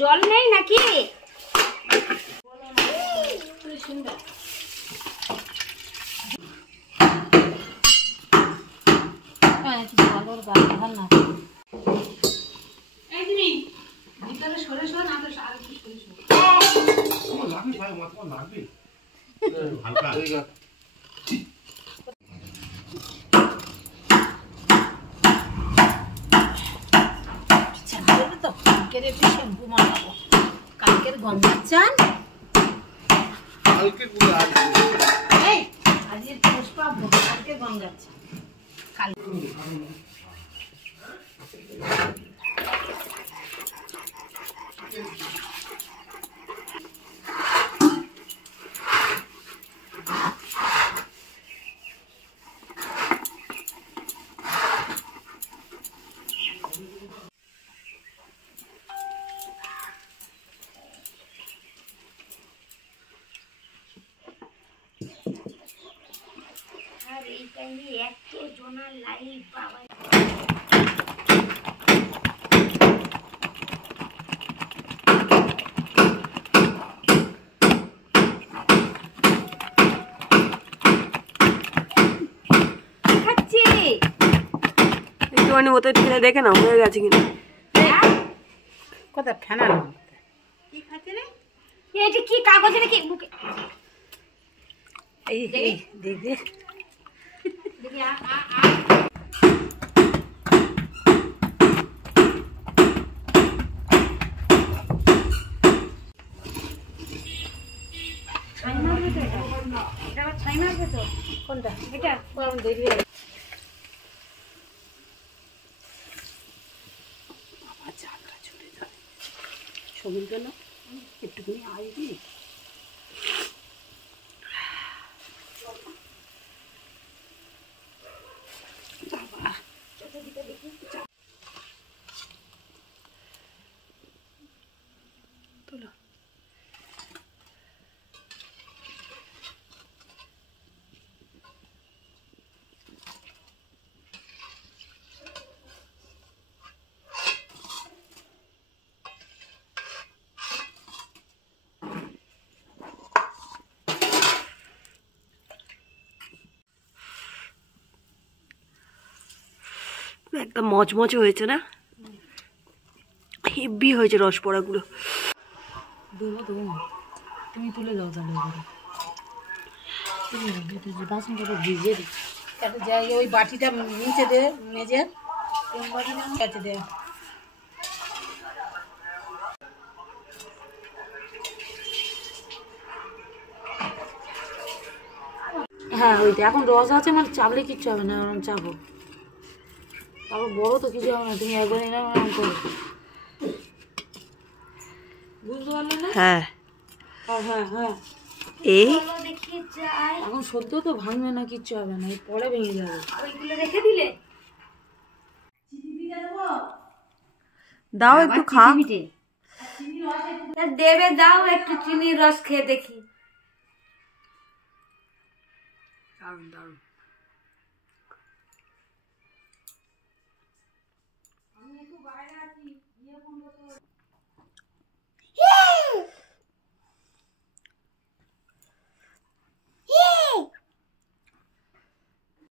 জল নেই নাকি? কালকের গঙ্গার চান আজকের পুষ্পা কালকে গঙ্গার চান আর এই টাইমে এত জনার লাইভ পাওয়া একটুখানি ওতে ঠেলে দেখে না হয়ে গেছে কিনা। কথা ফেনা কি খাচ্ছে রে? এটা কি কাগজ নাকি বুকে? এই দেখ দেখ দেখি আ আ আ ছাই মারবে তো এটা ছাই মারবে তো কোনটা এটা গরম দেরি হয়ে বাবা চালটা চলে যায় ছবি গেল একটুখানি আইবি বাবা চতুর্দিকে দেখি তোলো একদম মচমচে হয়েছে না, হেভি হয়েছে রস পড়াগুলো। দেবো দেবো তুমি তুলে দাও তাহলে বাসন করে ভিজে দিই একটা জায়গায় ওই বাটিটা নিচে দে মেজের বাটিটা কাছে দে। হ্যাঁ ওইটা এখন রস আছে মানে চাপলে কিচ্ছু হবে না, ওরকম চাপো তারপর বড় তো কিছু হবে না, তুমি একবার এরকম করো বুঝতে পারলে না? হ্যাঁ হ্যাঁ হ্যাঁ এই এখন সদ্য তো ভাঙবে না, কিচ্ছু হবে না, পরে ভেঙে যাবে। ওইগুলো রেখে দিলে দাও একটু খা দেবে, দাও একটু চিনির রস খেয়ে দেখি। দারুণ দারুণ।